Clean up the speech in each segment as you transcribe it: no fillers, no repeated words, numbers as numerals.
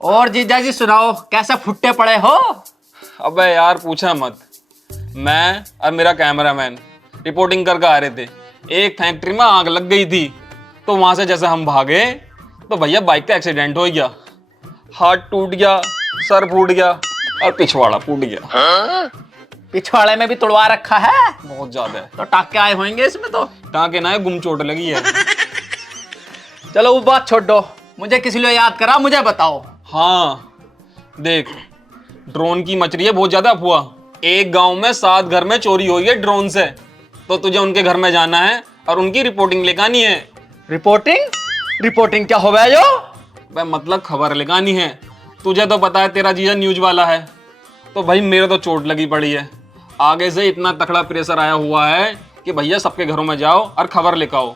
और जीजा जी सुनाओ, कैसे फुट्टे पड़े हो? अबे यार पूछा मत। मैं और मेरा कैमरामैन रिपोर्टिंग करके आ रहे थे। एक फैक्ट्री में आग लग गई थी, तो वहां से जैसे हम भागे तो भैया बाइक का एक्सीडेंट हो गया। हाथ टूट गया, सर फूट गया और पिछवाड़ा फूट गया। पिछवाड़े में भी तुड़वा रखा है? बहुत ज्यादा है। तो टाके आए होंगे इसमें तो। टाँके ना है, गुम चोट लगी है। चलो वो बात छोड़ दो, मुझे किसी लिए याद करा, मुझे बताओ। हाँ देख, ड्रोन की मच रही है बहुत ज्यादा अफवाह। एक गांव में 7 घर में चोरी हुई है ड्रोन से, तो तुझे उनके घर में जाना है और उनकी रिपोर्टिंग लेगानी है। रिपोर्टिंग? रिपोर्टिंग क्या हो गया जो? भाई मतलब खबर लेगानी है। तुझे तो पता है तेरा जीजा न्यूज वाला है, तो भाई मेरे तो चोट लगी पड़ी है। आगे से इतना तगड़ा प्रेशर आया हुआ है कि भैया सबके घरों में जाओ और खबर लेकर आओ।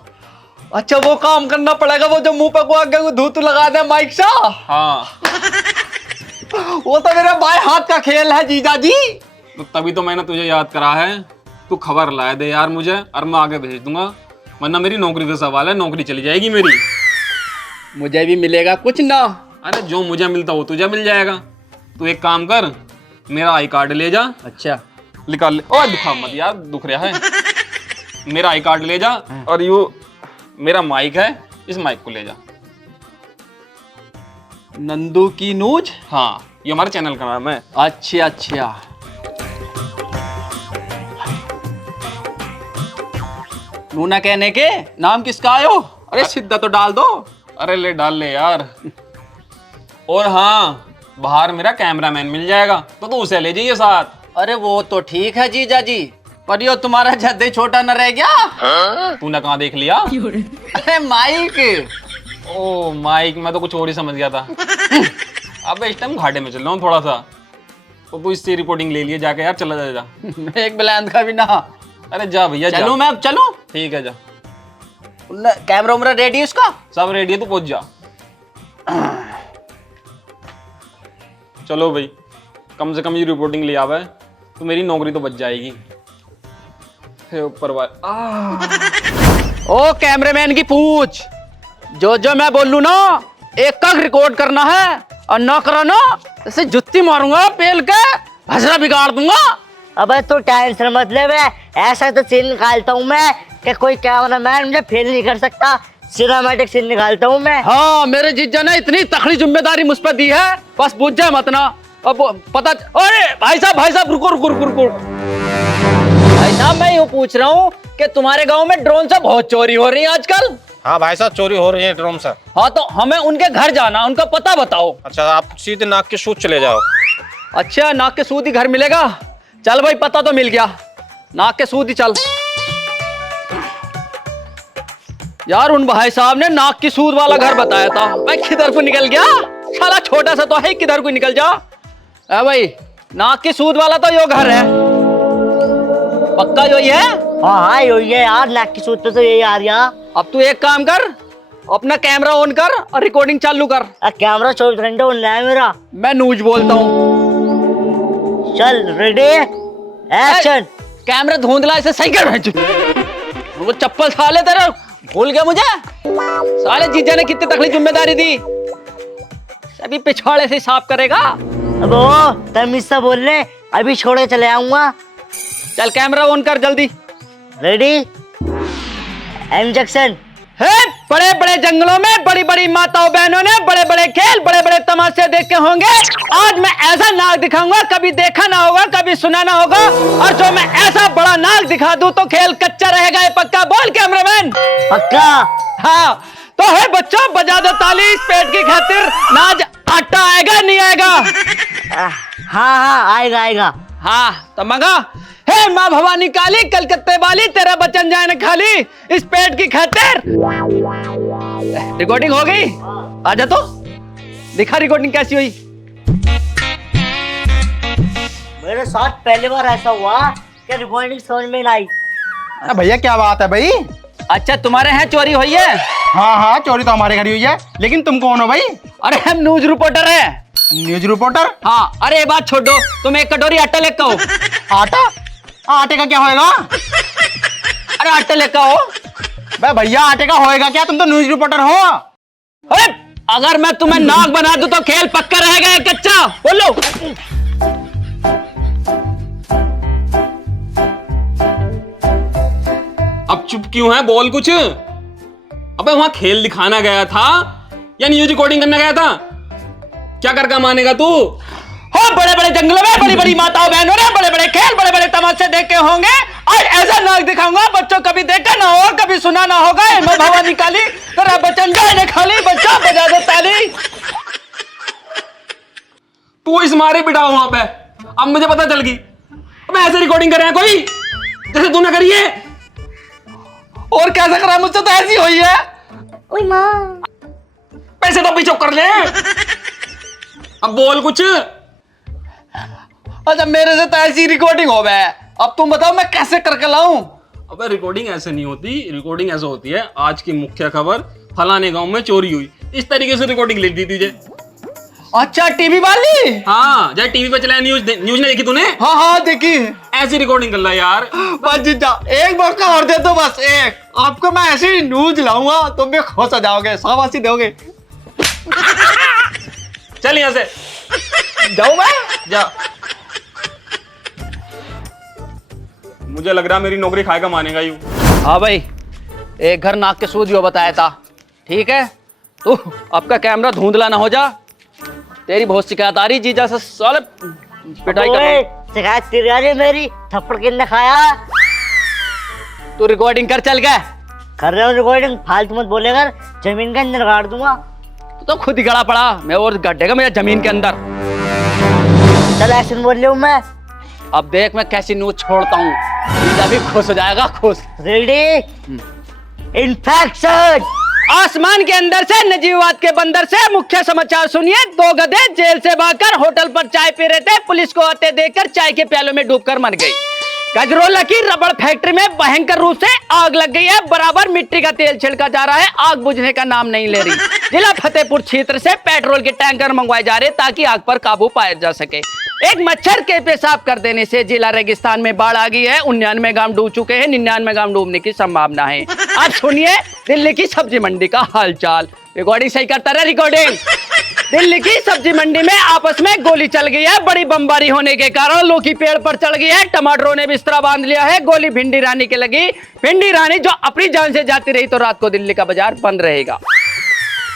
अच्छा वो काम करना पड़ेगा, वो जो मुंह पे को आगे धूत लगा दे माइक सा। हाँ वो तो मेरे बाएं हाथ का खेल है जीजा जी। तो तभी तो मैंने तुझे याद करा है। तू खबर लाए दे यार मुझे, और मैं आगे भेज दूंगा, वरना मेरी नौकरी का सवाल है, नौकरी चली जाएगी मेरी। मुझे भी मिलेगा कुछ ना। अरे जो मुझे मिलता वो तुझे मिल जाएगा। तू एक काम कर, मेरा आई कार्ड ले जा। अच्छा निकाल ले। ओ दिखा मत यार, दुख रहा है। मेरा आई कार्ड ले जा, और यू मेरा माइक है, इस माइक को ले जा। नंदू की नूज? हाँ ये हमारे चैनल का नाम है। अच्छा अच्छा। नूना कहने के नाम किसका आयो? अरे सीधा तो डाल दो। अरे ले डाल ले यार। और हाँ, बाहर मेरा कैमरामैन मिल जाएगा, तो तू उसे ले जाइए साथ। अरे वो तो ठीक है जीजा जी, पर यो तुम्हारा जद्दे छोटा न रह गया। तूने कहाँ देख लिया? अरे माइक। ओ माइक, मैं तो कुछ और ही समझ गया था। अब इस टाइम घाटे में चल रहा हूँ थोड़ा सा, तो तू इससे रिपोर्टिंग ले लिए जाके यार, चला जा। एक बुलंद का भी ना। अरे जा भैया, चलूं मैं? अब चलूं? ठीक है जा। कैमरा उमरा रेडी है उसका? सब रेडी है, तू पहुंच जा। चलो भाई, कम से कम ये रिपोर्टिंग ले आवे तो मेरी नौकरी तो बच जाएगी। हे ऊपर वाले। ओ कैमरामैन की पूछ, जो जो मैं बोलूं ना एक एक रिकॉर्ड करना है, और ना करा ना ऐसे जुत्ती मारूंगा, पेल के भसरा बिगाड़ दूंगा। अबे तू टेंशन मत ले बे, ऐसा तो सीन निकालता हूँ मैं कि कोई कैमरामैन मुझे फेल नहीं कर सकता। सिनेमैटिक सीन निकालता हूँ मैं। हाँ मेरे जीजा ने इतनी तकड़ी जिम्मेदारी मुझ पर दी है, बस बुझ जाए मत ना। अब पता। अरे भाई साहब रुको रुको रुको रुको। भाई साहब मैं यूँ पूछ रहा हूँ कि तुम्हारे गांव में ड्रोन से बहुत चोरी हो रही है आजकल। हाँ भाई साहब, चोरी हो रही है ड्रोन से। हाँ तो हमें उनके घर जाना, उनका पता बताओ। अच्छा आप सीधे नाक के सूद चले जाओ। अच्छा नाक के सूद ही घर मिलेगा? चल भाई पता तो मिल गया, नाक के सूद ही चल। यार उन भाई साहब ने नाक की सूद वाला घर बताया था, भाई किधर को निकल गया साला, छोटा सा तो है, किधर को निकल जा। अरे भाई नाक की सूद वाला तो यो घर है, पक्का यही है? हाँ हाँ यही है यार, नाक की सूद पे तो यही आ रही है। अब तू एक काम कर, अपना कैमरा ऑन कर और रिकॉर्डिंग चालू कर। कैमरा 24 घंटे ऑन है मेरा। मैं नूज बोलता हूँ। चल रेडी एक्शन। कैमरा धुंधला इसे सही कर। वो चप्पल साले तेरा भूल गया मुझे। साले जीजा ने कितनी तकलीफ जिम्मेदारी दी, सभी पिछवाड़े से साफ करेगा। अब वो तमीज से बोल ले, अभी छोड़े चले आऊंगा। चल कैमरा ऑन कर जल्दी। Ready injection. है बड़े बड़े जंगलों में बड़ी बड़ी माताओं बहनों ने बड़े बड़े खेल बड़े बड़े तमाशे देखे होंगे। आज मैं ऐसा नाग दिखाऊंगा, कभी देखा ना होगा, कभी सुना ना होगा, और जो मैं ऐसा बड़ा नाग दिखा दूं तो खेल कच्चा रहेगा, ये पक्का? बोल कैमरामैन। पक्का। हाँ तो है बच्चों, बजा दो ताली इस पेट की खातिर। नाज आटा आएगा नहीं आएगा? हाँ हाँ आएगा आएगा। हाँ तो मगा। हे माँ भवानी काली कलकत्ते वाली, तेरा बचन जाए न खाली इस पेट की खातिर। रिकॉर्डिंग हो गई? आजा तो दिखा रिकॉर्डिंग कैसी हुई। मेरे साथ पहली बार ऐसा हुआ कि रिकॉर्डिंग समझ में नहीं आई। भैया क्या बात है भाई? अच्छा तुम्हारे यहाँ चोरी हुई है? हाँ हाँ चोरी तो हमारे घर ही हुई है, लेकिन तुम कौन हो भाई? अरे हम न्यूज रिपोर्टर है। News reporter? हाँ अरे ये बात छोड़ो, तुम एक कटोरी आटा लेकर आओ। आटा? आटे का क्या होएगा? अरे आटा लेकर आओ। भैया आटे का होएगा क्या? तुम तो न्यूज रिपोर्टर हो। अरे अगर मैं तुम्हें नाक बना दूं तो खेल पक्का रहेगा या कच्चा? बोलो। अब चुप क्यों है? बोल कुछ। अबे वहां खेल दिखाना गया था या न्यूज रिकॉर्डिंग करने गया था? क्या करके मानेगा तू? हो बड़े बड़े जंगलों में बड़ी बड़ी माताओं बहनों ने बड़े बड़े खेल बड़े बड़े तमाशे देखे होंगे। आज ऐसा नाक दिखाऊंगा बच्चों कभी देखा ना होगा, कभी सुना ना होगा। मैं भवा निकाली तेरा बचन जाए ने खाली, बच्चा बजा दो ताली। तू इस मारे पिटा वहां पे। अब मुझे पता चल गई। अब ऐसे रिकॉर्डिंग कर रहे हैं कोई जैसे तूने करी है। और कैसे करा? मुझसे तो ऐसी हुई है। ओए माँ, पैसे तो पीछे कर ले। अब बोल कुछ। अच्छा मेरे से तो ऐसी रिकॉर्डिंग हो गया। अब तुम बताओ मैं कैसे करके लाऊं? अबे रिकॉर्डिंग ऐसे नहीं होती। रिकॉर्डिंग ऐसे होती है, आज की मुख्य खबर फलाने गांव में चोरी हुई, इस तरीके से रिकॉर्डिंग लिख दी तुझे। अच्छा टीवी वाली? हाँ, जब टीवी पे चला न्यूज ने देखी तूने? हाँ हाँ देखी। ऐसी रिकॉर्डिंग कर ला यार। बस जीजा एक मौका और दे दो, बस एक। आपको मैं ऐसी न्यूज लाऊंगा तुम भी खुश हो जाओगे, शाबाशी दोगे। चल यहाँ से जाऊं मैं? जा। मुझे लग रहा मेरी नौकरी खाएगा मानेगा यूं। हाँ भाई, एक घर नाक के सूद यो बताया था, ठीक है? तू आपका कैमरा धुंधला ना हो जा। तेरी बहुत शिकायत आ रही जीजा से, साले पिटाई कर रहे। शिकायत तेरी आ रही है मेरी, थप्पड़ किसने खाया? तू रिकॉर्डिंग कर चल गया। कर रहे हो रिकॉर्डिंग, फालतू मत बोलेगा, जमीन के अंदर गाड़ दूंगा। तू तो खुद ही गड़ा पड़ा, मैं और गड्ढे का मेरा जमीन के अंदर। चल एक्शन बोल रही हूँ मैं। अब देख मैं कैसी न्यूज छोड़ता हूँ, जीजा भी खुश हो जाएगा, खुश। रेडी? इन्फेक्शन। आसमान के अंदर से नजीवात के बंदर से मुख्य समाचार सुनिए। 2 गधे जेल से भागकर होटल पर चाय पी रहे थे, पुलिस को आते देखकर चाय के प्यालों में डूबकर मर गई। गजरोला की रबड़ फैक्ट्री में भयंकर रूप से आग लग गई है, बराबर मिट्टी का तेल छिड़का जा रहा है, आग बुझने का नाम नहीं ले रही। जिला फतेहपुर क्षेत्र से पेट्रोल के टैंकर मंगवाए जा रहे ताकि आग पर काबू पाया जा सके। एक मच्छर के पेशाब कर देने से जिला रेगिस्तान में बाढ़ आ गई है। 99 गांव डूब चुके हैं, 99 गांव डूबने की संभावना है। अब सुनिए दिल्ली की सब्जी मंडी का हालचाल। रिकॉर्डिंग सही करता रहा, रिकॉर्डिंग। दिल्ली की सब्जी मंडी में आपस में गोली चल गई है। बड़ी बमबारी होने के कारण लौकी पेड़ पर चढ़ गई है, टमाटरों ने बिस्तरा बांध लिया है। गोली भिंडी रानी के लगी। भिंडी रानी जो अपनी जान से जाती रही तो रात को दिल्ली का बाजार बंद रहेगा।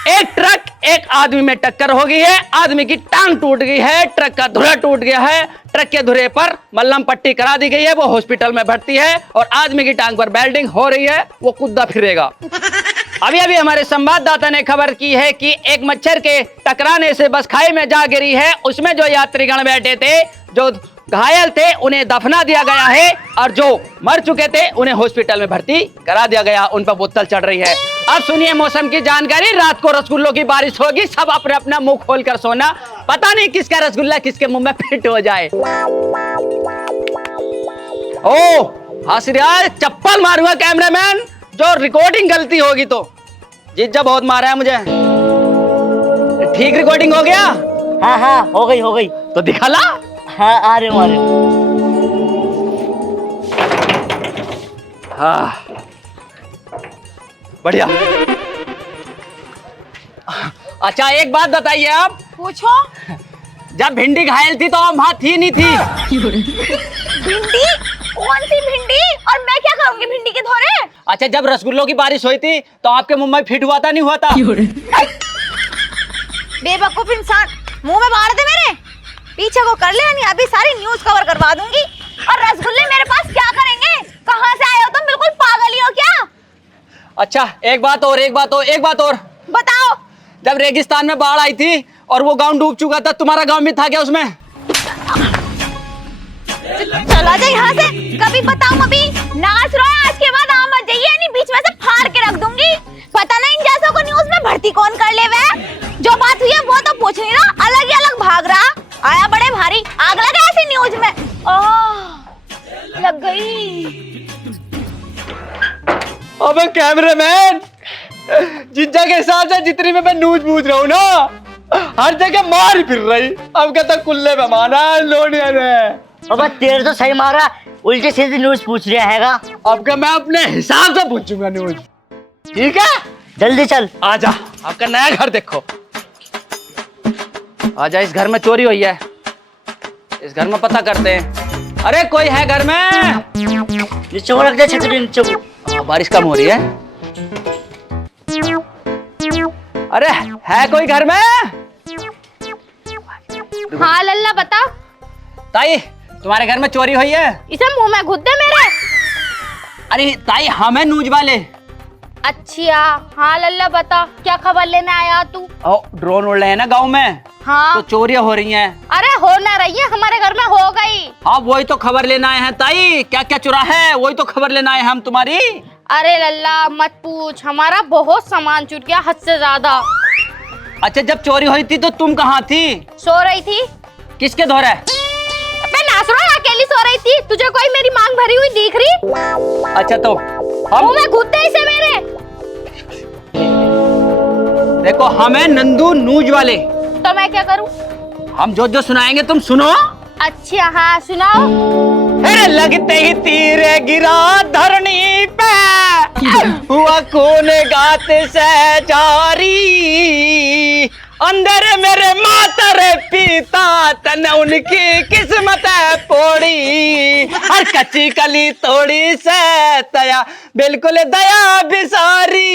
एक ट्रक एक आदमी में टक्कर हो गई है, आदमी की टांग टूट गई है, ट्रक का धुरा टूट गया है। ट्रक के धुरे पर मल्लम पट्टी करा दी गई है, वो हॉस्पिटल में भर्ती है और आदमी की टांग पर बेल्डिंग हो रही है, वो कूदा फिरेगा। अभी अभी हमारे संवाददाता ने खबर की है कि एक मच्छर के टकराने से बस खाई में जा गिरी है। उसमें जो यात्रीगण बैठे थे, जो घायल थे, उन्हें दफना दिया गया है और जो मर चुके थे उन्हें हॉस्पिटल में भर्ती करा दिया गया। उन पर बोतल चढ़ रही है। अब सुनिए मौसम की जानकारी। रात को रसगुल्लों की बारिश होगी, सब अपने अपना मुंह खोलकर सोना। पता नहीं किसका रसगुल्ला किसके मुंह में फिट हो जाए। ओ हासियार, चप्पल मारूंगा कैमरामैन, जो रिकॉर्डिंग गलती होगी तो। जीजा बहुत मारा है मुझे। ठीक रिकॉर्डिंग हो गया? हाँ हाँ हो गई, हो गई। तो दिखा ला। हाँ आ रहे हो, आ रहे हो। हाँ बढ़िया। अच्छा एक बात बताइए आप। पूछो। जब भिंडी घायल थी तो आप वहां थी नहीं थी? भिंडी? कौन सी भिंडी? और मैं क्या करूंगी भिंडी के धोरे? अच्छा जब रसगुल्लों की बारिश हुई थी तो आपके मुंह में फिट हुआ था नहीं हुआ था? बेवकूफ इंसान, मुंह में मार दे मेरे। पीछे को कर ले, नहीं अभी सारी न्यूज कवर करवा दूंगी। और रसगुल्ले मेरे पास क्या करेंगे? कहाँ से आए हो तुम? बिल्कुल पागल ही हो क्या? अच्छा एक बात और, एक बात और। बताओ। जब रेगिस्तान में बाढ़ आई थी और वो गांव डूब चुका था, तुम्हारा गांव भी था क्या उसमें? चला जा यहाँ से, कभी बताऊं अभी नाच रहा है, आज के बाद आ मत जाइए, नहीं बीच में से फाड़ के रख दूंगी। पता नहीं इन जैसों को न्यूज में भर्ती कौन कर ले वे। जो बात हुई है वो तो पूछ नहीं रहा, अलग ही अलग भाग रहा। आया बड़े भारी, आग लगा ऐसी न्यूज में। लग गई। अबे कैमरामैन, जीजा के हिसाब से जितनी में मैं न्यूज पूछ रहा हूँ ना, हर जगह मार फिर रही। अब कहता कुल्ले में मारा लोनिया ने। अब तेरे तो सही मारा, उल्टी सीधी न्यूज पूछ रहा हैगा। अब क्या मैं अपने हिसाब से पूछूंगा न्यूज, ठीक है? जल्दी चल। आजा, आपका नया घर देखो। आजा, इस घर में चोरी हुई है, इस घर में पता करते हैं। अरे कोई है घर में? नीचे वो रख दे छतरी नीचे वो। बारिश कम हो रही है। अरे है कोई घर में? हाँ लल्ला बता। ताई तुम्हारे घर में चोरी हुई है? इसे मुंह में घुस दे मेरे। अरे ताई हम है न्यूज वाले। अच्छा हाँ लल्ला बता, क्या खबर लेने आया तू? ओ ड्रोन उड़ रहे हैं ना गांव में, हाँ तो चोरियां हो रही हैं। अरे हो ना रही है, हमारे घर में हो गई। हाँ वही तो खबर लेना आए हैं ताई, क्या क्या चुरा है वही तो खबर लेना आए हैं हम तुम्हारी। अरे लल्ला मत पूछ, हमारा बहुत सामान छूट गया हद से ज्यादा। अच्छा जब चोरी हुई थी तो तुम कहाँ थी? सो रही थी। किसके दौरे? मैं नासुरा अकेली सो रही थी, तुझे कोई मेरी मांग भरी हुई दिख रही? अच्छा तो हम मुंह में घुसते इसे मेरे। देखो हम है नंदू न्यूज वाले, तो मैं क्या करूं? हम जो जो सुनाएंगे तुम सुनो। अच्छा हाँ सुनाओ। अरे लगते ही तीर गिरा धरनी पे, हुआ खून गाते से जारी, अंदर मेरे माता रे पिता तन उनकी किस्मत पोड़ी, हर कच्ची कली तोड़ी से तया बिल्कुल दया बिसारी।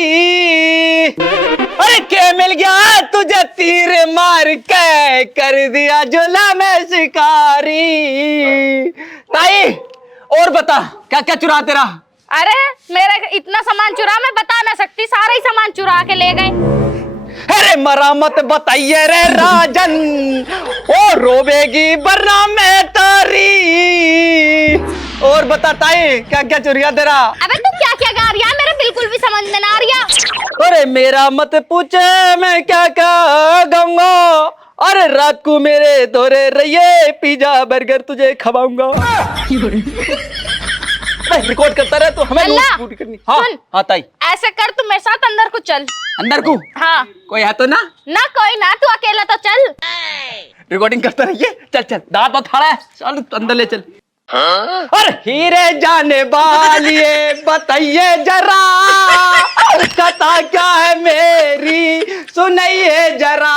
अरे क्या मिल गया तुझे तीर मार के, कर दिया जुल्म शिकारी। ताई और बता क्या क्या चुरा तेरा? अरे मेरा इतना सामान चुरा मैं बता ना सकती, सारा ही सामान चुरा के ले गए। अरे मरामत बताइए रे राजन, ओ रोवेगी वरना मैं तारी। और बता ताई क्या क्या चुरिया तेरा? अबे तू क्या क्या गा रही है, मेरे बिल्कुल भी समझ में ना आ रही है। अरे मेरा मत पूछे मैं क्या क्या गाऊंगा, अरे रात को मेरे दौरे रहिए, पिज्जा बर्गर तुझे खवाऊंगा। रिकॉर्ड करता रहे तो हमें लल्ला, नोट करनी। हाँ सुन। हाँ ताई ऐसे कर तू मेरे साथ अंदर को चल। अंदर को? हाँ कोई है तो ना? ना कोई ना, तू अकेला तो चल। रिकॉर्डिंग करता रहिए। चल चल दांत मत फाड़ा है, चल तू अंदर ले चल। और हीरे जाने वालिए बताइए जरा, कथा क्या है मेरी सुनाइए जरा।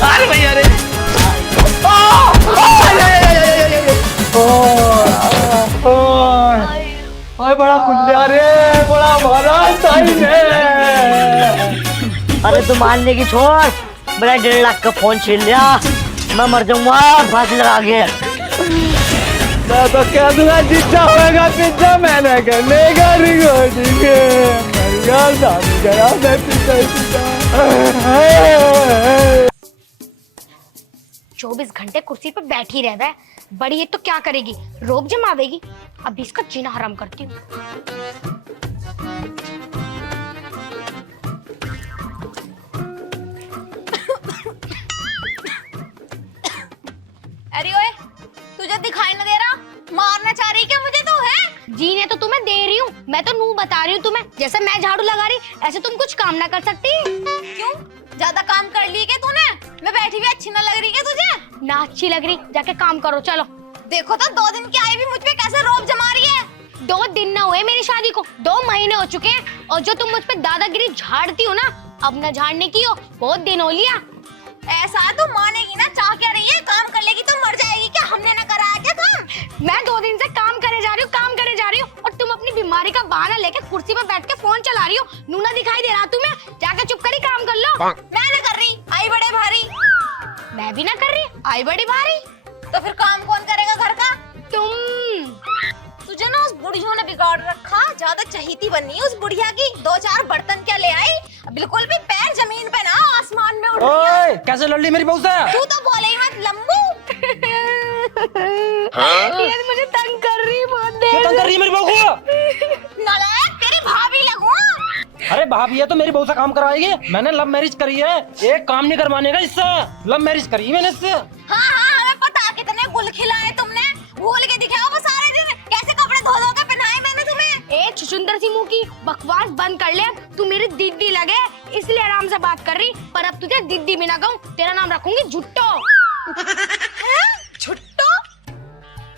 अरे भैया रे बड़ा खुल्ला रे, बड़ा मारा ताई ने। अरे तू मानने की छोड़, मेरा 1.5 लाख का फोन छीन लिया, मैं मर जाऊंगा फांसी लगा के। मैं तो कह दूंगा जितना होगा पिज्जा मैंने करने का रिकॉर्डिंग है। 24 घंटे कुर्सी पे बैठी रहता है, बड़ी है तो क्या करेगी, रोब जमावेगी। अभी इसका जीना हराम करती हूँ। अरे ओए, तुझे दिखाई ना दे रहा? मारना चाह रही क्या मुझे? तू है जीने तो तुम्हें दे रही हूँ, मैं तो नू बता रही हूँ तुम्हें। जैसे मैं झाड़ू लगा रही, ऐसे तुम कुछ काम ना कर सकती? क्यों, ज्यादा काम कर ली क्या तूने? मैं बैठी हुई अच्छी ना लग रही क्या तुझे? ना अच्छी लग रही, जाके काम करो चलो। देखो तो 2 दिन की आई भी मुझ पे कैसे रोब जमा रही है। 2 दिन ना हुए मेरी शादी को, 2 महीने हो चुके हैं, और जो तुम मुझ पे दादागिरी झाड़ती हो ना, अब न झाड़ने की हो, बहुत दिन हो लिया। ऐसा तो मानेगी ना, चाह क्या रही है? काम कर लेगी तो मर जाएगी क्या? हमने ना कराया क्या काम? मैं 2 दिन से काम करे जा रही हूँ, काम करे जा रही हूँ, और तुम अपनी बीमारी का बहाना लेके कुर्सी पर बैठ के फोन चला रही हो। नूना दिखाई दे रहा तुम्हें? जाके चुप करी काम कर लो। मैं ना कर रही, आई बड़े भारी। मैं भी ना कर रही, आई बड़ी भारी। तो फिर काम कौन करेगा घर का? तुम। तुझे ना उस बुढ़ियों ने बिगाड़ रखा, ज्यादा चहीती बननी उस बुढ़िया की। 2-4 बर्तन क्या ले आई, बिल्कुल भी पैर जमीन पे ना, आसमान में उड़ रही है। कैसे लड़ ली मेरी बहू से? तू तो बोले ही मत लंबू। ये मुझे तंग कर रही है बहुत देर। क्यों तंग कर रही है मेरी बहू को? नालायक, तेरी भाभी लगूं। अरे भाभी है तो मेरी बहू से काम करवाएगी? मैंने लव मैरिज करी है, एक काम नहीं करवाने का इससे। लव मैरिज करी है मैंने इससे। हाँ हमें पता, कितने गुल खिलाए तुमने, भूल के दिखाओ वो सारे दिन। कैसे कपड़े धो के पहनाए मैंने तुम्हें? एक छुछुंदर सी मुंह की बकवास बंद कर ले। तू मेरी दीदी लगे इसलिए आराम से बात कर रही, पर अब तुझे दीदी भी ना कहूँ, तेरा नाम रखूंगी झुट्टो। झुट्टो?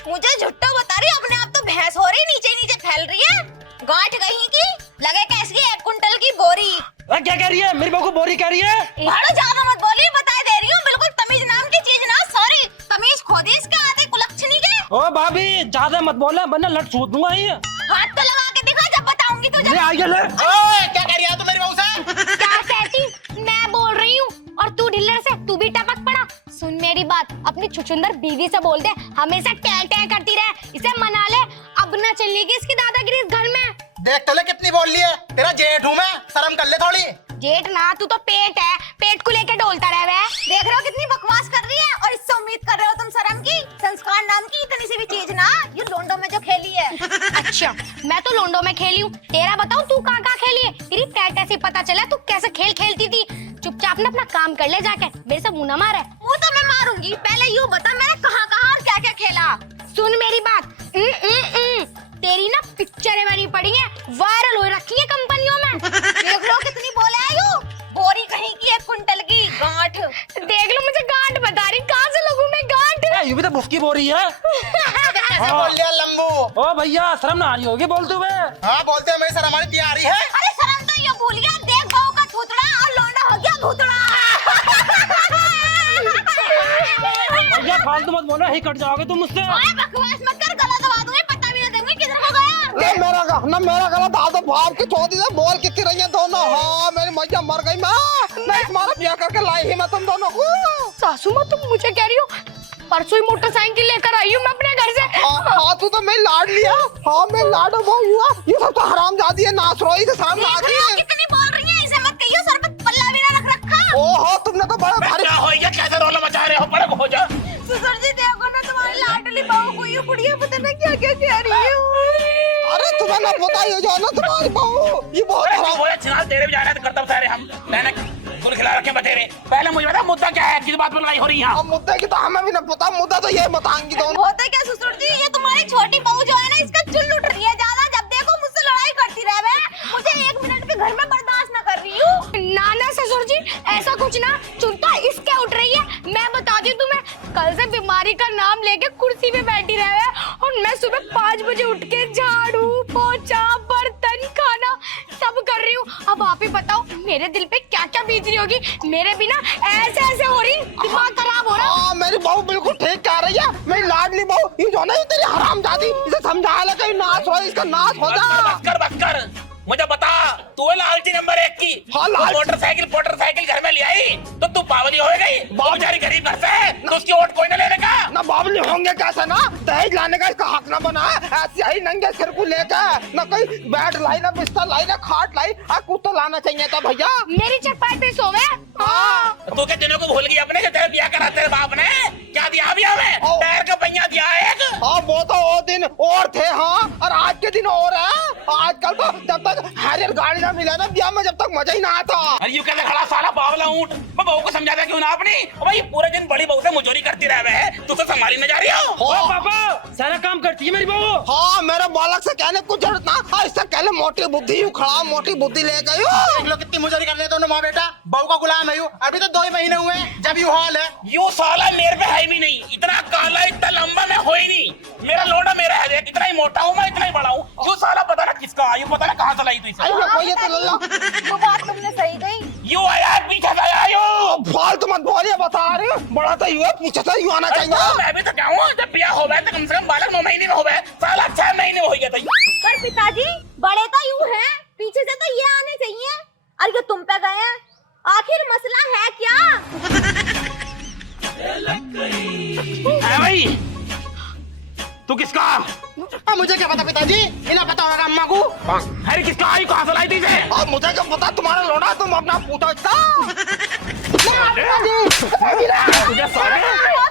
मुझे झुट्टो बता रही, अपने आप तो भैंस हो रही, नीचे नीचे फैल रही है। गांठ कहीं की लगे कैसी 1 कुंटल की बोरी। क्या कह रही है? मेरी बहू को बोरी कह रही है? भाड़ो ज्यादा मत बोली, बता दे रही हूँ, बिल्कुल तमीज नाम की चीज ना, सॉरी तमीज खो दी इसका आधे कुलक्षणी के। ओ भाभी ज्यादा मत बोले वरना लट सूद दूंगा ये। हाथ तो लगा के दिखा, जब बताऊंगी तुझे। ले आइए ले। क्या कह रही है तू मेरी बहू से? क्या कहती? मैं बोल रही हूँ और तू ढिल्लर से तू भी टपक पड़ा। सुन मेरी बात, अपनी छुछुंदर बीवी से बोल दे, हमेशा टै टै करती रहे, इसे मना ले, अब ना चलेगी इसकी दादागिरी इस घर में। देख तो ले कितनी बोल ली है, तेरा जेठ हूँ मैं, शर्म कर ले थोड़ी। जेठ ना, तू तो पेट है, पेट को लेके डोलता रहे वे। देख रहे हो कितनी बकवास कर रही है, और इससे उम्मीद कर रहे हो तुम शर्म की? संस्कार नाम की इतनी सी भी चीज ना, ये लोंडो में जो खेली है। अच्छा, मैं तो लोंडो में खेली हूँ, तेरा बताऊँ तू कहाँ खेली है? तेरी टैट ऐसे पता चला तू कैसे खेल खेलती थी। चुपचाप ना अपना काम कर ले जाके, मेरे से मुंह ना मारे। मुंह तो मैं मारूंगी, पहले यूँ बता मैंने कहाँ और क्या क्या खेला। सुन मेरी बात, तेरी ना पिक्चरें बनी पड़ी हैं, वायरल हो रखी है कंपनियों में। देख लो कितनी बोले है यू, बोरी कहीं की 1 कुंटल की गांठ। देख लो मुझे गांठ बता रही, कहाँ से लगूं मैं गांठ? ये भी तो भुसकी बोरी है। कैसे बोल लिया लंबू? ओ भैया शर्म ना आ रही होगी बोलते हुए? हाँ बोलते हैं, मेरी शर्म हमारी तैयारी है। अरे शर्म तो ये भूल गया, देख बहू का थूथड़ा और लौंडा हो गया भूतड़ा। भैया फालतू मत बोलो, ही कट जाओगे तुम मुझसे। ओए बकवास मत कर, गला दबा दूंगी, पता भी ना दूंगी किधर को गया। मेरा गला दादा भाव की छोड़ी से बोल कितनी रही है दोनों। हाँ मेरी मैया मर गई, मैं तुम्हारा ब्याह करके लाई ही मैं तुम दोनों को। सासू माँ तुम मुझे कह रही हो? परसों ही मोटरसाइकिल लेकर आई हूँ मैं अपने घर से। हाँ तू तो मैं लाड लिया। हाँ मैं लाड वो हुआ, ये सब तो हराम जाती है, नाच रोई से शर्म देख आती रहे हो है। कितनी बोल रही है, इसे मत कहियो, सर पे पल्ला भी ना रख रखा। ओहो तुमने तो बड़ा भारी। क्या हो गया? कैसे रोला मचा रहे हो? बड़े हो जा। ससुर जी देखो ना, तुम्हारी लाडली बहू को ये बुढ़िया पता ना क्या क्या कह रही है। अरे तुम्हें ना पता ये जो ना तुम्हारी बहू ये बहुत खराब। बोला चिनाल तेरे भी जा रहे थे करतब सारे हम मैंने गुल खिला रखे बतेरे। पहले मुझे बता मुद्दा क्या है, किस बात पर लड़ाई हो रही है? अब मुद्दे की तो हमें भी ना पता, मुद्दा तो ये बताएंगी दोनों। होता क्या ससुर जी, ये तुम्हारी छोटी बहू जो है ना, इसका चुल उठ रही है ज्यादा, जब देखो मुझसे लड़ाई करती रहे। मुझे 1 मिनट भी घर में बर्दाश्त ना कर रही हूँ। ना ना ससुर जी, ऐसा कुछ ना, चुनता इसके उठ रही है। मैं बताती हूँ तुम्हें, कल से बीमारी का नाम लेके कुर्सी पे बैठी रहे और मैं सुबह 5 बजे उठ के झाड़ू पोछा बर्तन खाना सब कर रही हूँ। अब आप ही बताओ मेरे दिल पे क्या क्या बीत रही होगी। मेरे भी ना ऐसे ऐसे हो रही, दिमाग खराब हो रहा। हाँ मेरी बहू बिल्कुल ठीक कह रही है, मेरी लाडली बहू ये जो ना ये तेरी हराम जाती, इसे समझा ले कहीं नाश हो, इसका नाश हो जा। बस कर मुझे बता, तू है लालची नंबर 1 की। हाँ, तू लालची। मोटरसाइकिल घर में ले आई तो तू बावली हो गई। वो बेचारी गरीब घर से है, तो उसकी वोट कोई ना लेने का। ना बाबली होंगे कैसे ना, दहेज लाने का इसका हक ना बना है। ऐसे ही नंगे सिर को लेके ना कोई बेड लाई ना बिस्तर लाई ना खाट लाई, कुछ तो लाना चाहिए था भैया। मेरी चपाई पे सोवे। हाँ तू क्या दिनों को भूल गई अपने, जो तेरा ब्याह करा तेरे बाप ने क्या दिया ब्याह में? ओ। टायर का पहिया दिया एक। हाँ वो तो वो दिन और थे, हाँ और आज के दिन और है। आजकल तो जब तक हैरियर गाड़ी ना मिला ना ब्याह में, जब तक मजा ही ना आता। अरे यू कैसे खड़ा साला बावला ऊंट? मैं बहू को समझाता क्यों ना अपनी? भाई पूरे दिन बड़ी बहू से मुजोरी करती रहे है, तू तो संभाली न जा रही हो। ओ पापा सारा काम करती है मेरी बहू। हाँ मेरे बालक से कहने कुछ जरूरत ना। हाँ इससे कहले मोटी बुद्धि यू खड़ा, मोटी बुद्धि ले गई। देख लो कितनी मुजोरी कर रहे दोनों माँ बेटा, बहू का गुलाम है यू। अभी तो 2 ही महीने हुए हैं जब यू हाल है। यू साला मेरे पे है भी नहीं, इतना काला इतना लंबा मैं हो ही नहीं। मेरा लोड़ा मेरा है, देख इतना ही मोटा हूँ मैं, इतना ही बड़ा हूँ। यू साला पता ना किसका, यू पता ना कहाँ से लाई तू इसे। कोई ये तो लल्ला वो बात तुमने सही कही। यू आया पीछे से आया यू। फालतू मत बोलिए, बता रहे हो बड़ा तो यू है, पीछे से यू आना अरे चाहिए। तो मैं भी तो क्या हूँ, जब ब्याह हो गया तो कम से कम बालक 9 महीने में हो गए, साला 6 महीने में हो गया था। पर पिताजी बड़े तो यूं हैं, पीछे से तो ये आने चाहिए। अरे ये तुम पे गए हैं, आखिर मसला है क्या? है भाई तू किसका? अब मुझे क्या पता पिताजी, इन्हें पता होगा अम्मा को। अरे किसका आई, कहाँ से लाई थी इसे? अब मुझे क्या पता, तुम्हारा लोड़ा तुम अपना पूछो इसका। तुझे साले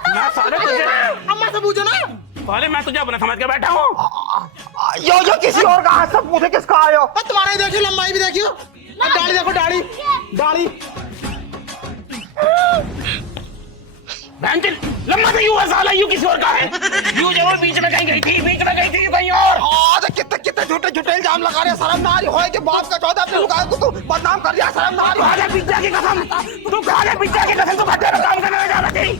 मैं साले तुझे अम्मा से पूछो ना। साले मैं तुझे अपना समझ के बैठा हूँ। यो किसी और का हाथ से पूछे किसका आयो। तुम्हारा ही देखियो, लंबाई भी देखियो, दाढ़ी देखो, दाढ़ी दाढ़ी। लम्बा तो यू है साला, यू किसी और का है। यू जरूर बीच में कहीं गई थी, बीच में गई थी कहीं और। हाँ तो कितने झूठे झूठे झूठे इल्जाम लगा रहे, शर्म ना आ रही है कि बाप का चौदह अपने लुगाई को तू बदनाम कर दिया, शर्म ना आ रही है? खा ले पिज्जा की कसम, तू खा ले पिज्जा की कसम, तू भट्टे में काम करने में जा रही थी,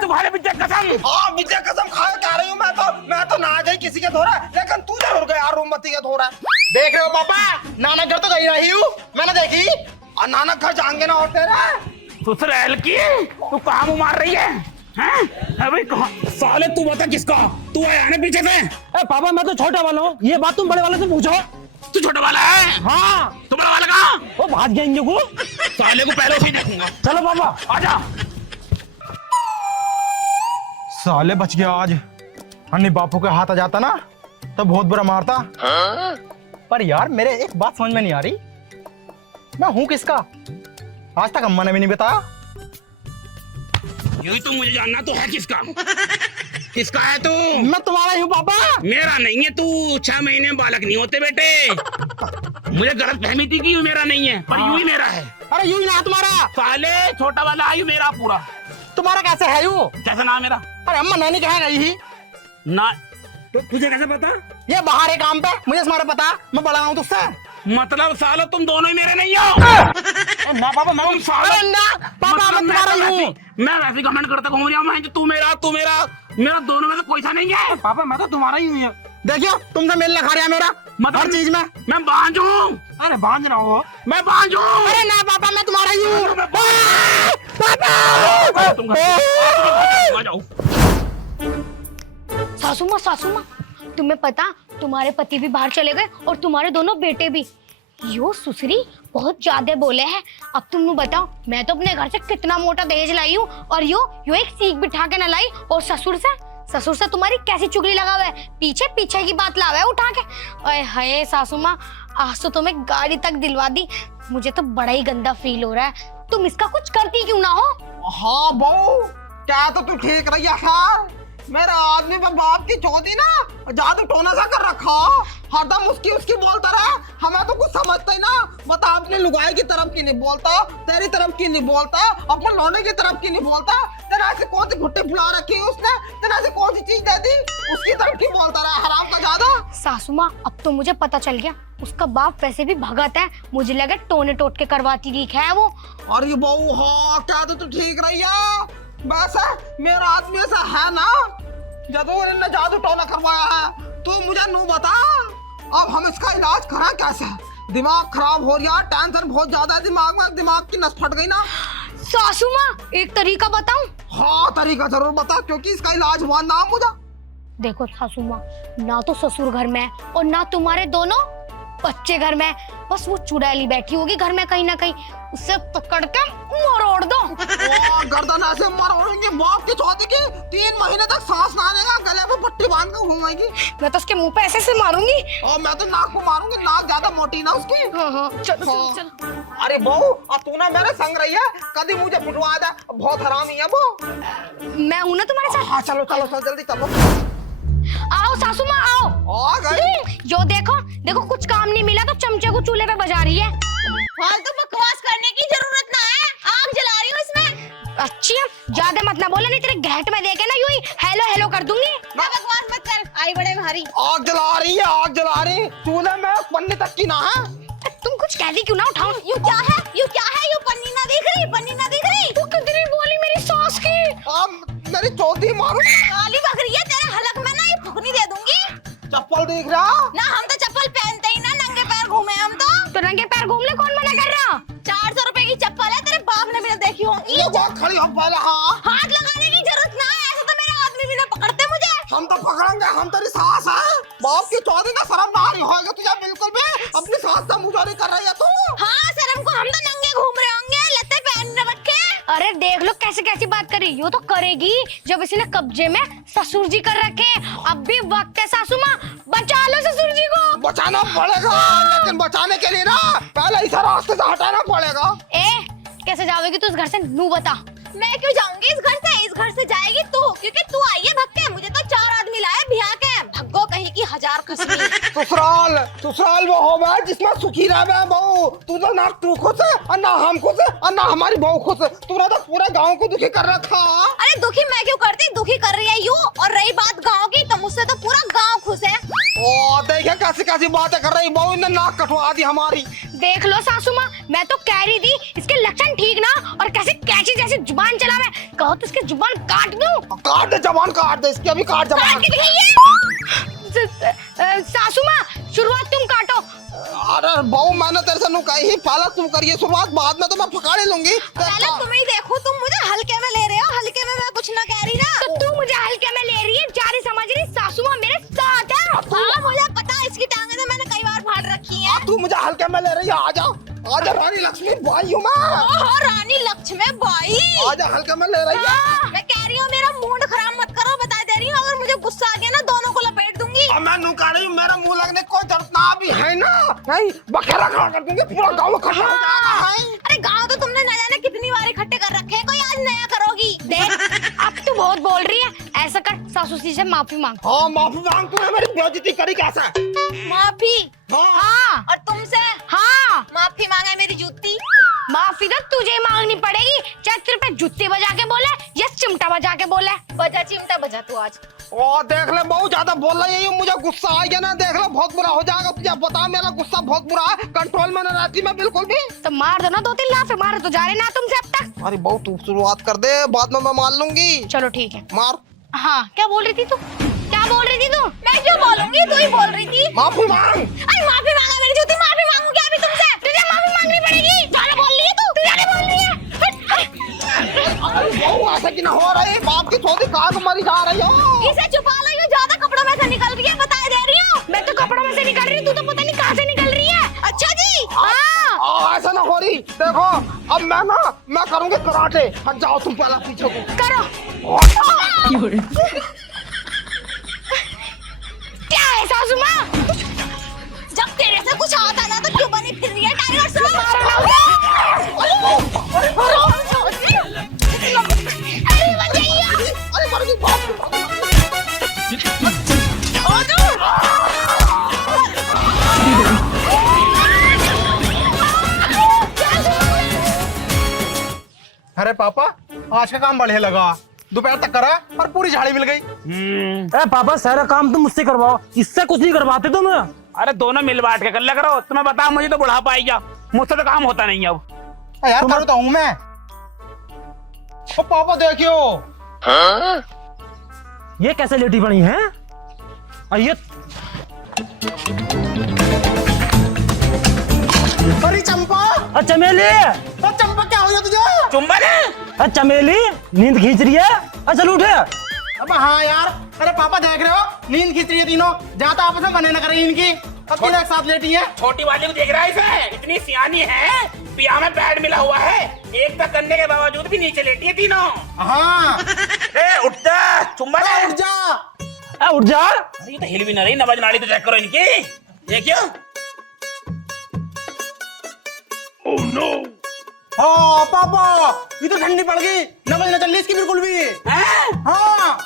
तू खा ले पिज्जा की कसम। हाँ मुझे कसम खाए कह रही हूँ, मैं तो ना गई किसी के धोरा, लेकिन तू जरूर गया रूममती के धोरा। देख रहे हो पापा, नानक घर तो गई रही हूँ मैंने देखी, और नानक घर जाएंगे ना होते रहे। ससुराल की तू कहाँ मुँह मार रही है? अबे कहाँ साले, तू बता किसका तू आया है पीछे से? पापा मैं तो छोटा वाला हूँ, ये बात तुम बड़े वाले से पूछो। तू छोटा वाला है? हाँ। तू बड़ा वाला कहाँ? वो भाग जाएंगे को। साले को पहले ही देखूंगा। चलो पापा आजा। साले बच गया आज, अन्नी बापू के हाथ आ जाता ना तो बहुत बुरा मारता। पर यार मेरे एक बात समझ में नहीं आ रही, मैं हूँ किसका? आज तक अम्मा ने भी नहीं बताया। यही तो मुझे जानना तो है किसका। किसका है तू? मैं तुम्हारा ही हूँ पापा। मेरा नहीं है, तू 6 महीने में बालक नहीं होते बेटे। मुझे गलत फहमी थी कि यूं मेरा नहीं है, पर यूं ही मेरा है। अरे यूं ही ना तुम्हारा, साले छोटा वाला आयु मेरा पूरा। तुम्हारा कैसे है यू? कैसा नाम मेरा? अरे अम्मा नानी कहाँ गई ही? ना तो तुझे कैसे पता? ये बाहर है काम पे, मुझे तुम्हारा पता, मैं बड़ा हूँ तुझसे। मतलब सालो तुम दोनों ही मेरे नहीं हो। ना पापा मैं तुम सालो पापा मैं तुम्हारा ही हूँ। मैं वैसे कमेंट करता घूम रहा हूँ, तू मेरा मेरा दोनों में से कोई सा नहीं है। पापा मैं तो तुम्हारा ही हूँ। देखियो तुमसे मेल लगा रहा है मेरा, मतलब हर चीज में। मैं बांझ हूँ। अरे बांझ ना हो, मैं बांझ हूँ। अरे ना पापा मैं तुम्हारा ही हूँ। सासू माँ तुम्हें पता, तुम्हारे पति भी बाहर चले गए और तुम्हारे दोनों बेटे भी। यो सुसरी बहुत ज्यादा बोले हैं। अब तुम बताओ, मैं तो अपने घर से कितना मोटा दहेज लाई हूँ और यो एक सीख बिठा के न लाई, और ससुर से तुम्हारी कैसी चुगली लगा हुआ है, पीछे की बात लावा है उठा के। अरे हाय सासू माँ, आज तो तुम्हें गाड़ी तक दिलवा दी, मुझे तो बड़ा ही गंदा फील हो रहा है। तुम इसका कुछ करती क्यों ना हो? हाँ बहू, क्या तो तू ठीक रही है। मेरा आदमी में बाप की चौधी ना जादू टोना सा कर रखा, हरदम उसकी बोलता रहा। हमें तो कुछ समझता ही ना। बता, अपने लुगाई की तरफ की नहीं बोलता, तेरी तरफ की नहीं बोलता, अपने लौंडे की तरफ की नहीं बोलता। तेरा से कौन सी घुट्टी फुला रखी है उसने, तेरा से कौन सी चीज दे दी, उसकी तरफ की बोलता रहा, हराम का ज्यादा। सासू माँ अब तो मुझे पता चल गया, उसका बाप वैसे भी भगत है, मुझे लगा टोने टोट के करवाती ठीक है वो। अरे बहू हाँ, क्या तो तू ठीक रही है। वैसे मेरा आदमी ऐसा है ना, जब उन्होंने जादू टोना करवाया है, तो मुझे नू बता अब हम इसका इलाज करें कैसे? दिमाग खराब हो रहा, टेंशन बहुत ज्यादा है दिमाग में, दिमाग की नस फट गई ना। सासू माँ एक तरीका बताऊं? हाँ तरीका जरूर बता, क्योंकि इसका इलाज हुआ ना मुझे। देखो सासू माँ, ना तो ससुर घर में और ना तुम्हारे दोनों बच्चे घर में, बस वो चुड़ैली बैठी होगी घर में कहीं ना कहीं, उसे पकड़ के मरोड़ दो। गर्दन ऐसे मरोड़ेंगे बाप की चौथी की, 3 महीने तक सांस ना आएगा, गले में पट्टी बांध कर घूमेगी। मैं तो उसके मुंह पे ऐसे मारूंगी। और मैं तो नाक को मारूंगी, नाक ज्यादा मोटी ना उसकी। हाँ चलो। अरे बहू, अब तू ना मेरे संग रही है, कभी मुझे पिटवा दे, बहुत हरामी है वो। मैं हूं ना तुम्हारे साथ। हाँ चलो जल्दी चलो। आओ सासू माँ आओ। आ गई। जो देखो कुछ काम नहीं मिला तो चमचे को चूल्हे पे बजा रही है। फालतू बकवास करने की जरूरत ना है, आग जला रही हूँ इसमें। अच्छी है, ज्यादा मत ना बोले, नहीं तेरे घेट में देखे ना यूं ही हेलो कर दूंगी। बकवास मत कर, आई बड़े भारी। आग जला रही है, आग जला रही, चूल्हे में पन्नी तक की ना है। तुम कुछ कहती क्यों ना? उठाओ। यू क्या है यू पन्नी ना दिख रही। तू कितनी बोली मेरी सास की। मेरी चौथी मारू, काली बकरी है, तेरे हलक में ना ये फुकनी दे दूंगी। चप्पल दिख रहा ना, हम तो चप्पल पहनते ही ना, नंगे पैर घूमे हम तो नंगे पैर घूम ले, कौन मना कर रहा? 400 रुपए की चप्पल है, तेरे बाप ने भी देखी होगी। ये बात खड़ी हो पहले। हाँ हाथ लगाने की जरूरत ना है, ऐसे तो मेरे आदमी भी ना पकड़ते मुझे। हम तो पकड़ेंगे, हम तेरी सास है। बाप की चौथी का शर्म ना नहीं होगा तुझे बिल्कुल भी, अपनी सास से मुझे कर रही है तू। हाँ शर्म को, हम तो नंगे घूम रहे होंगे, लत्ते पहन रखे। अरे देख लो कैसी बात कर रही, यो तो करेगी जब इसने कब्जे में ससुर जी कर रखे। अब भी वक्त है सासू माँ, बचा लो ससुर जी को। बचाना पड़ेगा, लेकिन बचाने के लिए ना पहले इस रास्ते से हटाना पड़ेगा। कैसे जाओगी तू इस घर से, नू बता। मैं क्यों जाऊंगी इस घर से जाएगी तू, क्योंकि तू आई है भक्के, मुझे तो 4 आदमी लाए बिहा के, भग्गो कहीं की 1000 खसमी। ससुराल वो होगा जिसमें सुखी रहे बहू। तू तो ना तू खुश है और ना हम खुश है और ना हमारी बहू खुश है, तूने तो पूरे गांव को दुखी कर रखा। अरे दुखी मैं क्यों करती, दुखी कर रही है यू। और रही बात गांव की, तो मुझसे तो पूरा गांव खुश है। ओ देखिए कैसी कैसी बातें कर रही बहू ने नाक कटवा दी हमारी। देख लो सासू माँ, मैं तो कह रही थी इसके लक्षण ठीक ना, और कैसे कैची जैसे जुबान चलावे, कहो तो इसकी जुबान काट दूं। काट दे जबान, काट दे इसकी, अभी काट काट जबान। के दिखाइए। सासू माँ शुरुआत तुम काटो। अरे बहू मैंने तेरे से नु कही पहले तुम करिए शुरुआत, बाद में तो मैं पकड़ लूंगी। पहले तुम ही देखो, तुम मुझे हल्के में ले रहे हो, हल्के में मैं कुछ ना कह रही ना। तो तू मुझे हल्के में ले रही है, जा रही समझ रही, सासू माँ मेरे साथ है। हाँ मुझे पता है, इसकी टांगे तो मैंने कई बार फाड़ रखी है। तू मुझे हल्के में ले रही है, आजा आजा रानी लक्ष्मी बाई हूँ मैं। ओहो रानी लक्ष्मी बाई, आजा हल्के में ले रही है। मैं कह रही हूँ मेरा मूड खराब मत करो, बता दे रही हूँ, अगर मुझे गुस्सा आ गया ना दोनों को लपेट दूंगी। अब मैं नु कह रही हूँ मेरा मुंह लगने को जरूरत ना भी है ना, नहीं बखेरा खड़ा कर दूंगी, पूरा गाँव इकट्ठा हो जाएगा। अरे गाँव तो तुमने न जाने कितनी बार इकट्ठे कर रखे हैं, कोई आज नया करोगी। देख अब तू बहुत बोल रही है, ऐसा कर सासू जी से माफी मांग। हाँ माफी मांग, तूने मेरी बेइज्जती करी कैसे? माफी? हाँ। और तुमसे? हाँ। माफी मांगे मेरी जूती। माफी तो तुझे ही मांगनी पड़ेगी, चाहे तेरे पे जुत्ती बजा के बोले या चिमटा बजा के बोले। बजा चिमटा बजा तू आज। ओ देख ले बहुत ज्यादा बोल रही है, मुझे गुस्सा आ गया ना, देख ले बहुत बुरा हो जाएगा तुझे बता, मेरा गुस्सा बहुत बुरा है, कंट्रोल में न रहती मैं बिल्कुल भी। तो मार दो ना 2-3 लाफे, मारे तो जा रहे ना तुमसे अब तक। अरे बहुत तू शुरुआत कर दे, बाद में मैं मान लूंगी। चलो ठीक है। मार। हाँ क्या बोल रही थी तू, क्या बोल रही थी तू? मैं क्यों बोलूंगी, तू ही बोल रही थी। माफी मांग। अरे माफी मांगा मेरी जूती, माफी मांगू क्या अभी तुमसे? तुझे माफी मांगनी पड़ेगी। ज्यादा बोल रही है तू, तुझे बोल रही है। अरे बहू ऐसा की ना हो रही, बाप की छोटी कहाँ को मरी जा रही हो। इसे छुपा लो, ये ज्यादा कपड़ों में से निकल रही है, बता दे रही हूँ। मैं तो कपड़ों में से निकल रही हूँ, तू तो पता नहीं कहाँ से निकल रही है। अच्छा जी। हाँ ऐसा ना हो रही, देखो अब मैं करूंगी कराटे, हट जाओ तुम पहले पीछे को। करो। क्या है सासू माँ? जब तेरे से कुछ आता ना तो क्यों बनी फिर रही है टाइगर से? अरे बचाइए। अरे मर गई बाप। अरे पापा आज का काम बढ़िया लगा, दोपहर तक करा और पूरी झाड़ी मिल गई। ए पापा सारा काम तुम मुझसे करवाओ, इससे कुछ नहीं करवाते तुम। अरे दोनों मिल बांट के कर लिया करो। तुम्हें बताओ मुझे तो बुढ़ापा आई गया, मुझसे तो काम होता नहीं अब। यार करो तो हूँ मैं। ओ पापा देखियो। ये कैसे लेटी पड़ी है? ये अरे चंपा, चमेली। चंपा क्या हो गया तुझे? चुम्बन है? चमेली नींद खींच रही है, चल उठे। अब हाँ यार, अरे पापा देख रहे हो नींद खींच रही है तीनों, जाता आपस में मने न करें इनकी, अब तीनों एक साथ लेटी है। छोटी वाली को देख रहा है इसे, इतनी सियानी है, पिया में पैड मिला हुआ है, एक तक करने के बावजूद भी नीचे लेटी है तीनों। हाँ उठ जा चुम्बन है। उठ जा। उठ जा। अरे ये तो हिल भी ना रही, नबज नाड़ी तो चेक करो इनकी, देखियो। हाँ पापा ये तो ठंडी पड़ गई, नमज न चल रही इसकी बिल्कुल भी। हाँ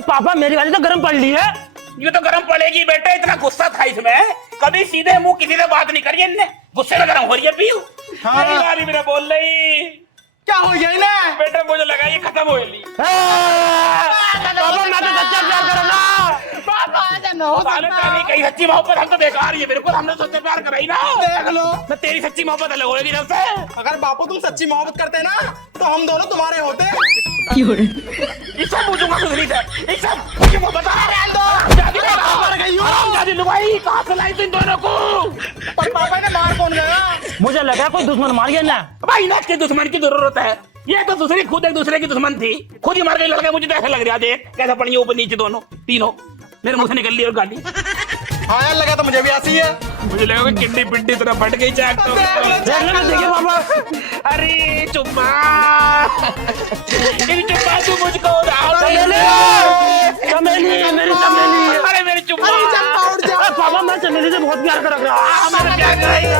पापा मेरी वाली तो गर्म पड़ रही है। ये तो गर्म पड़ेगी बेटे, इतना गुस्सा था इसमें, कभी सीधे मुंह किसी से बात नहीं करी इनने, गुस्से में गर्म हो रही है पीयू। हाँ। मेरी बारी मेरा बोल रही, क्या हो गया इन्हें? बेटे मुझे लगा ये खत्म हो गई। पापा मैं तो सच्चा प्यार करूंगा। पापा ऐसा न हो साले सकता। तेरी कहीं सच्ची मोहब्बत हम तो बेकार ही है, बिल्कुल हमने सच्चा प्यार करा ही ना। देख लो, मैं तेरी सच्ची मोहब्बत अलग होगी ना उससे। अगर बापू तुम सच्ची मोहब्बत करते ना तो हम दोनों तुम्हारे होते। ये सब पूछूंगा सुधरी से, ये सब मुझे वो बता रहे दो। जादी मर गई हो। जादी लुगाई कहाँ से लाई तुम दोनों को? पर पापा ने मार कौन गया? मुझे लगा कोई दुश्मन मार गया ना। भाई ना के दुश्मन की जरूरत है, ये तो दूसरी खुद एक दूसरे की दुश्मन थी, खुद ही मर गई लड़का। मुझे तो ऐसा लग रहा है, देख कैसा पड़ी ऊपर नीचे दोनों तीनों, मेरे मुंह से निकल ली और गाली। हाँ यार लगा तो मुझे भी ऐसी है। मुझे लगा कि किड्नी पिड्डी तरह फट गई चैक तो। देखिए पापा। अरे चुम्मा, मेरी चुम्मा तू मुझको चमेली मेरी चमेली। अरे मेरी चुम्मा। उठ जा। पापा मैं चमेली से बहुत प्यार कर रहा हूँ। हमारा प्यार करेगा।